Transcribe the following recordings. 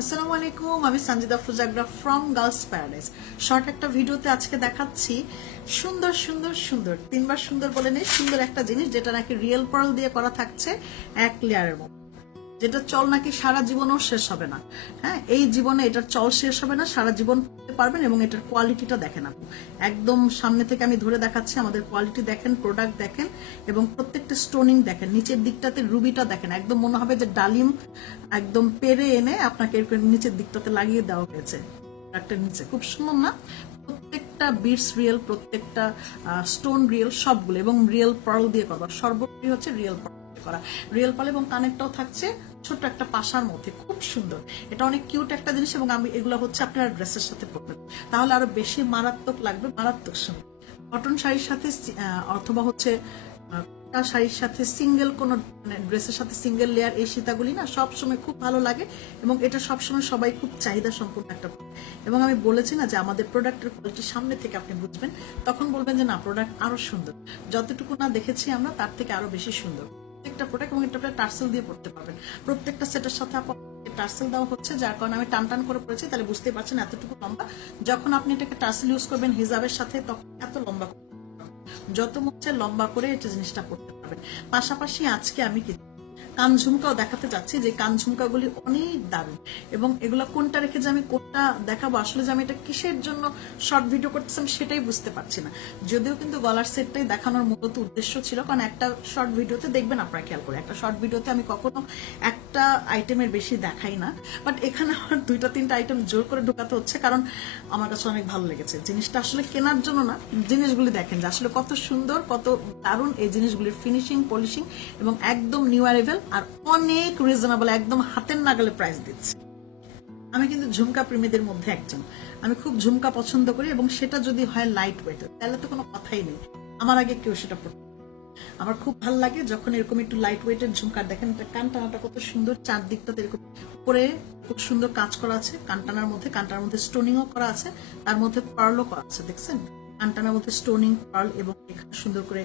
আসসালামু আলাইকুম আমি সঞ্জিদা ফুজাগ্রা ফ্রম গার্লস প্যারাডাইস শর্ট একটা ভিডিওতে আজকে দেখাচ্ছি সুন্দর সুন্দর সুন্দর, তিনবার সুন্দর বলে নেই, সুন্দর একটা জিনিস যেটা নাকি রিয়েল পার্ল দিয়ে করা থাকছে এক লেয়ারের মতো যেটা চল নাকি সারা জীবনও শেষ হবে না। হ্যাঁ এই জীবনে এটার চল শেষ হবে না, সারা জীবন পারবেন এবং এটার কোয়ালিটিটা দেখেন আপনি। একদম সামনে থেকে আমি ধরে দেখাচ্ছি, আমাদের কোয়ালিটি দেখেন প্রোডাক্ট দেখেন এবং প্রত্যেকটা স্টোনিং দেখেন। নিচের দিকটাতে রুবিটা দেখেন। একদম মনে হবে যে ডালিম একদম পেরে এনে আপনাকে এরকম নিচের দিকটাতে লাগিয়ে দেওয়া হয়েছে। প্রোডাক্টের নিচে। খুব সুন্দর না? প্রত্যেকটা বিটস রিয়েল প্রত্যেকটা স্টোন রিয়েল সবগুলো এবং রিয়েল পার্ল দিয়ে করা। সর্বোপরি হচ্ছে রিয়েল পার্ল করা। রিয়েল পার্ল এবং কানেরটাও থাকছে ছোট্ট একটা পাশার মধ্যে। খুব সুন্দর। এটা অনেক কিউট একটা জিনিস এবং আমি এগুলো হচ্ছে আপনার ড্রেসের সাথে পরবেন। তাহলে আরও বেশি মারাত্মক লাগবে, মারাত্মক সুন্দর। কটন শাড়ির সাথে অথবা হচ্ছে শাড়ির সাথে সিঙ্গেল কোন ড্রেসের সাথে সিঙ্গেল লেয়ার এই সীতাগুলি না সব সময় খুব ভালো লাগে এবং এটা সব সময় সবাই খুব চাহিদা সম্পূর্ণ একটা এবং আমি বলেছি না যে আমাদের প্রোডাক্টের কোয়ালিটি সামনে থেকে আপনি বুঝবেন, তখন বলবেন যে না প্রোডাক্ট আরও সুন্দর। যতটুকু না দেখেছি আমরা, তার থেকে আরও বেশি সুন্দর। প্রত্যেকটা প্রোডাক্ট এবং এটা আপনি টার্সেল দিয়ে পড়তে পারবেন। প্রত্যেকটা সেটের সাথে আপনার টার্সেল দেওয়া হচ্ছে, যার কারণে আমি টান টান করে পড়েছি, তাহলে বুঝতে পারছেন এতটুকু লম্বা। যখন আপনি এটাকে টার্সেল ইউজ করবেন হিজাবের সাথে, তখন এত লম্বা যত হচ্ছে লম্বা করে এটা জিনিসটা পড়তে পারবেন। পাশাপাশি আজকে আমি কি কান ঝুমকাও দেখাতে চাচ্ছি যে কান ঝুমকাগুলি অনেক দারুণ। এবং এগুলো কোনটা রেখে যে আমি কোনটা দেখাবো, আসলে যে আমি এটা কিসের জন্য শর্ট ভিডিও করতেছিলাম সেটাই বুঝতে পারছি না। যদিও কিন্তু গলার সেটটাই দেখানোর মূলত উদ্দেশ্য ছিল, কারণ একটা শর্ট ভিডিওতে দেখবেন আপনারা খেয়াল করে, একটা শর্ট ভিডিওতে আমি কখনো একটা আইটেমের বেশি দেখাই না। বাট এখানে আমার দুইটা, তিনটা আইটেম জোর করে ঢোকাতে হচ্ছে, কারণ আমার কাছে অনেক ভালো লেগেছে। জিনিসটা আসলে কেনার জন্য না, জিনিসগুলি দেখেন যে আসলে কত সুন্দর, কত দারুণ এই জিনিসগুলির ফিনিশিং পলিশিং এবং একদম নিউ অ্যারাইভেল আর অনেক রিজনেবল একদম হাতের নাগালে প্রাইস দিচ্ছে। আমি কিন্তু ঝুমকা প্রেমীদের মধ্যে একজন। আমি খুব ঝুমকা পছন্দ করি এবং সেটা যদি হয় লাইট ওয়েটের তাহলে তো কোনো কথাই নেই। আমার আগে কেউ সেটা পড়তে আমার খুব ভালো লাগে যখন এরকম একটু লাইট ওয়েটের ঝুমকার দেখেন, এটা কান টানাটা কত সুন্দর চারদিকটাতে এরকম করে খুব সুন্দর কাজ করা আছে কানটানার মধ্যে কানটার মধ্যে স্টোনিংও করা আছে, তার মধ্যে পার্লও করা আছে, দেখছেন? কানটানার মধ্যে স্টোনিং পার্ল এবং এখানে সুন্দর করে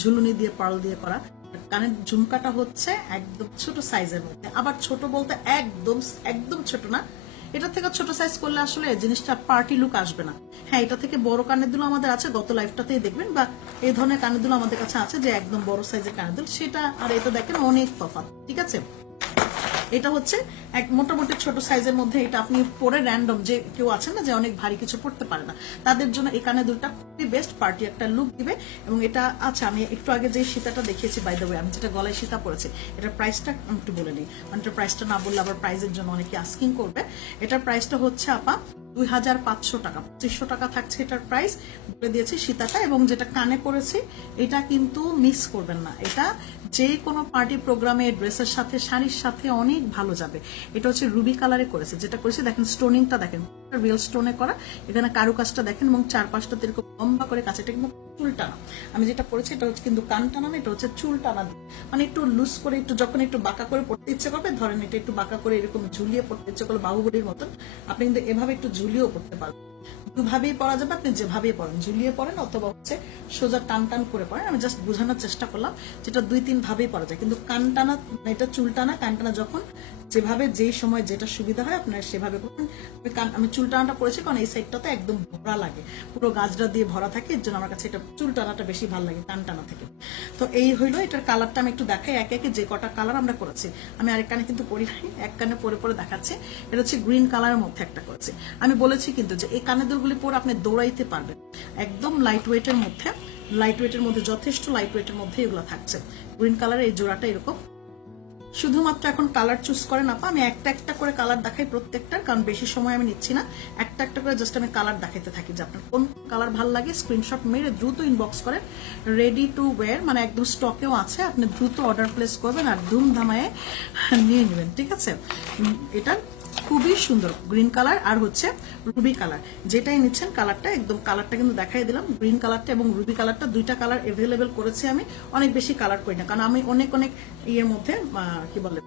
ঝুলুনি দিয়ে পার্ল দিয়ে করা। কানের ঝুমকাটা হচ্ছে একদম ছোট সাইজের মধ্যে। আবার ছোট বলতে একদম একদম ছোট না। এটা থেকে ছোট সাইজ করলে আসলে জিনিসটা পার্টি লুক আসবে না। হ্যাঁ এটা থেকে বড় কানের দুলো আমাদের আছে, গত লাইফটাতেই দেখবেন, বা এই ধরনের কানের দুলো আমাদের কাছে আছে যে একদম বড় সাইজের কানের দুল। সেটা, আর এটা দেখেন অনেক তফাৎ, ঠিক আছে? এটা হচ্ছে এক মোটামুটি ছোট সাইজের মধ্যে এটা আপনি পরে র্যান্ডম যে কেউ আছেন না যে অনেক ভারী কিছু পড়তে পারে না। তাদের জন্য এখানে দুটা খুবই বেস্ট পার্টি একটা লুক দিবে এবং এটা আচ্ছা আমি একটু আগে যে সীতাটা দেখিয়েছি বাই দ্য ওয়ে আমি যেটা গলায় সীতা পড়েছি এটার প্রাইসটা একটু বলে নিই মানে প্রাইসটা না বললে আবার প্রাইসের জন্য অনেকে আস্কিং করবে। এটার প্রাইসটা হচ্ছে আপা দুই হাজার পাঁচশো টাকা। পঁচিশশো টাকা থাকছে এটার প্রাইস বলে দিয়েছি সীতাটা এবং যেটা কানে পরেছি এটা কিন্তু মিস করবেন না। এটা যে কোনো পার্টি প্রোগ্রামে ড্রেসের সাথে, শাড়ির সাথে অনেক ভালো যাবে। এটা হচ্ছে রুবি কালারে করেছে। যেটা করেছে, দেখেন স্টোনিংটা দেখেন। রিয়েল স্টোনে করা। এখানে কারুকাজটা দেখেন এবং চারপাশটা এরকম লম্বা করে কাছে এটা কিন্তু চুল টানা। আমি যেটা পড়েছি এটা হচ্ছে কিন্তু কান টানা না, এটা হচ্ছে চুল টানা। মানে একটু লুজ করে একটু যখন একটু বাঁকা করে পড়তে ইচ্ছে করবে, ধরেন এটা একটু বাঁকা করে এরকম ঝুলিয়ে পড়তে ইচ্ছে করলে বাহুবলির মতন, আপনি কিন্তু এভাবে একটু ঝুলিয়েও পড়তে পারবেন। দুভাবেই পরা যাবে, আপনি যেভাবেই পড়েন, ঝুলিয়ে পড়েন অথবা হচ্ছে সোজা টান টান করে পড়েন, আমি জাস্ট বোঝানোর চেষ্টা করলাম যেটা দুই তিন ভাবেই পরা যায়। কিন্তু কান টানা এটা চুল টানা কান টানা যখন যেভাবে যেই সময় যেটা সুবিধা হয়, আপনার সেভাবে করবেন আমি কান- আমি চুল টানাটা পড়েছি কারণ এই সাইডটাতে একদম ভরা লাগে, পুরো গাছটা দিয়ে ভরা থাকে, এর জন্য আমার কাছে এটা চুল টানাটা বেশি ভালো লাগে কান টানা থেকে। তো এই হইল, এটার কালারটা আমি একটু দেখাই, একে একে যে কটা কালার আমরা করেছি, আমি আরেক কানে কিন্তু পরি নাই, এক কানে পরে পরে দেখাচ্ছি, এটা হচ্ছে গ্রিন কালারের মধ্যে একটা করেছি। আমি বলেছি কিন্তু যে এই কানের দুলগুলি পরে আপনি দৌড়াইতে পারবেন। একদম লাইট ওয়েটের মধ্যে লাইট ওয়েটের মধ্যে যথেষ্ট লাইট ওয়েটের মধ্যে এগুলো থাকছে। গ্রিন কালার এই জোড়াটা এরকম। শুধুমাত্র এখন কালার চুজ করেন আপা, আমি একটা একটা করে কালার দেখাই প্রত্যেকটার, কারণ বেশি সময় আমি নিচ্ছি না। একটা একটা করে জাস্ট আমি কালার দেখাতে থাকি যে আপনার কোন কালার ভালো লাগে স্ক্রিনশট মেরে দ্রুত ইনবক্স করেন। রেডি টু ওয়্যার মানে একদম স্টকেও আছে, আপনি দ্রুত অর্ডার প্লেস করবেন আর ধুমধামায় নিয়ে নেবেন, ঠিক আছে? এটা খুবই সুন্দর গ্রিন কালার আর হচ্ছে রুবি কালার। যেটাই নিচ্ছেন কালারটা, একদম কালারটা কিন্তু দেখাই দিলাম, গ্রিন কালারটা এবং রুবি কালারটা দুইটা কালার এভেলেবেল করেছি আমি, অনেক বেশি কালার করি না। কারণ আমি অনেক অনেক ইয়ের মধ্যে কি বলে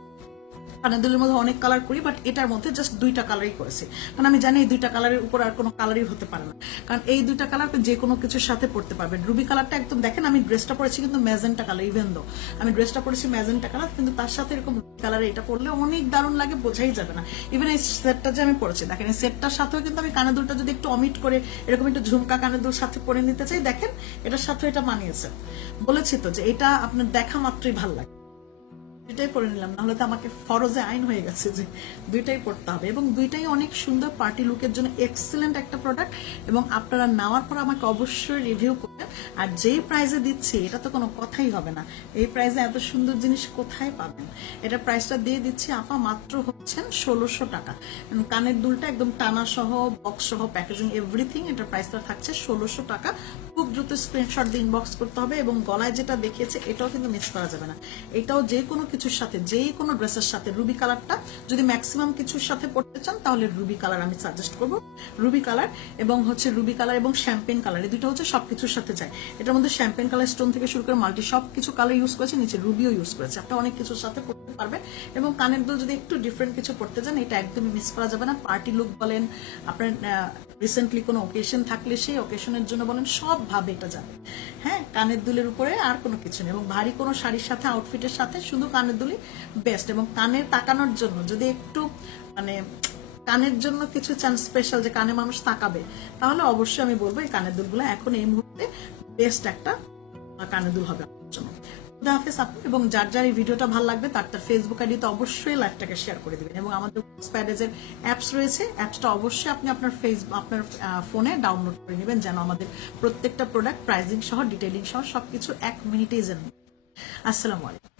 কানের মধ্যে অনেক কালার করি বাট এটার মধ্যে জাস্ট দুইটা কালারই করেছি। কারণ আমি জানি এই দুইটা কালারের উপর আর কোনো কালারই হতে পারে না। কারণ এই দুইটা কালার যে কোনো কিছুর সাথে পড়তে পারবেন। রুবি কালারটা একদম দেখেন, আমি ড্রেসটা পরেছি কিন্তু ম্যাজেন্টা কালার ইভেন দো আমি ড্রেসটা পরেছি ম্যাজেন্টা কালার কিন্তু তার সাথে এরকম কালারে এটা পরলে অনেক দারুণ লাগে, বোঝাই যাবে না। ইভেন এই সেটটা যে আমি পরেছি, দেখেন এই সেটটার সাথেও কিন্তু আমি কানের দুলটা যদি একটু অমিট করে এরকম একটু ঝুমকা কানের সাথে পরে নিতে চাই, দেখেন এটার সাথে এটা মানিয়েছে। বলেছি তো যে এটা আপনার দেখা মাত্রই ভালো লাগে। দুইটাই পরে নিলাম, নাহলে তো আমাকে ফরজে আইন হয়ে গেছে যে দুইটাই পড়তে হবে। এবং দুইটাই অনেক সুন্দর পার্টি লুকের জন্য এক্সেলেন্ট একটা প্রোডাক্ট এবং আপনারা নেওয়ার পর আমাকে অবশ্যই রিভিউ করবেন। আর যে প্রাইজে দিচ্ছি, এটা তো কোনো কথাই হবে না। এই প্রাইজে এত সুন্দর জিনিস কোথায় পাবেন? এটা প্রাইসটা দিয়ে দিচ্ছি, আপা মাত্র হচ্ছেন ষোলোশো টাকা। কানের দুলটা একদম টানা সহ বক্স সহ প্যাকেজিং এভরিথিং এটা প্রাইসটা থাকছে ষোলোশো টাকা। খুব দ্রুত স্ক্রিনশট দিয়ে ইনবক্স করতে হবে এবং গলায় যেটা দেখিয়েছে, এটাও কিন্তু মিস করা যাবে না। এটাও যে কোনো কিছুর সাথে, যে কোনো ড্রেসের সাথে রুবি কালারটা যদি ম্যাক্সিমাম কিছুর সাথে পড়তে চান, তাহলে রুবি কালার আমি সাজেস্ট করব। রুবি কালার এবং হচ্ছে রুবি কালার এবং শ্যাম্পেন কালার এই দুটো হচ্ছে সবকিছুর সাথে যায়। এটার মধ্যে শ্যাম্পেন কালার স্টোন থেকে শুরু করে মাল্টি সব কিছু কালার ইউজ করেছে, নিচে রুবিও ইউজ করেছে। আপনি অনেক কিছুর সাথে পড়তে পারবেন এবং কানের দুল যদি একটু ডিফারেন্ট কিছু পড়তে চান, এটা একদমই মিস করা যাবে না। পার্টি লুক বলেন, আপনার রিসেন্টলি কোনো ওকেশন থাকলে সেই ওকেশনের জন্য বলেন সব ভাবে এটা যাবে। হ্যাঁ কানের দুলের উপরে আর কোনো কিছু নেই এবং ভারী কোনো শাড়ির সাথে আউটফিটের সাথে শুধু কানের দুলই বেস্ট এবং কানে তাকানোর জন্য যদি একটু মানে কানের জন্য কিছু চান স্পেশাল যে কানে মানুষ তাকাবে, তাহলে অবশ্যই আমি বলব এই কানের দুলগুলো এখন এই মুহূর্তে বেস্ট একটা কানেদুল হবে আপনার জন্য। খুদা হাফেজ আপু, এবং যার যার এই ভিডিওটা ভালো লাগবে, তার তার ফেসবুক আইডিতে অবশ্যই লাইভটাকে শেয়ার করে দিবেন। এবং আমাদের স্প্যাডেজের অ্যাপস রয়েছে অ্যাপসটা অবশ্যই আপনি আপনার ফেসবুক আপনার ফোনে ডাউনলোড করে নেবেন, যেন আমাদের প্রত্যেকটা প্রোডাক্ট প্রাইজিং সহ ডিটেলিং সহ, সবকিছু এক মিনিটেই জানবেন আসসালামু আলাইকুম।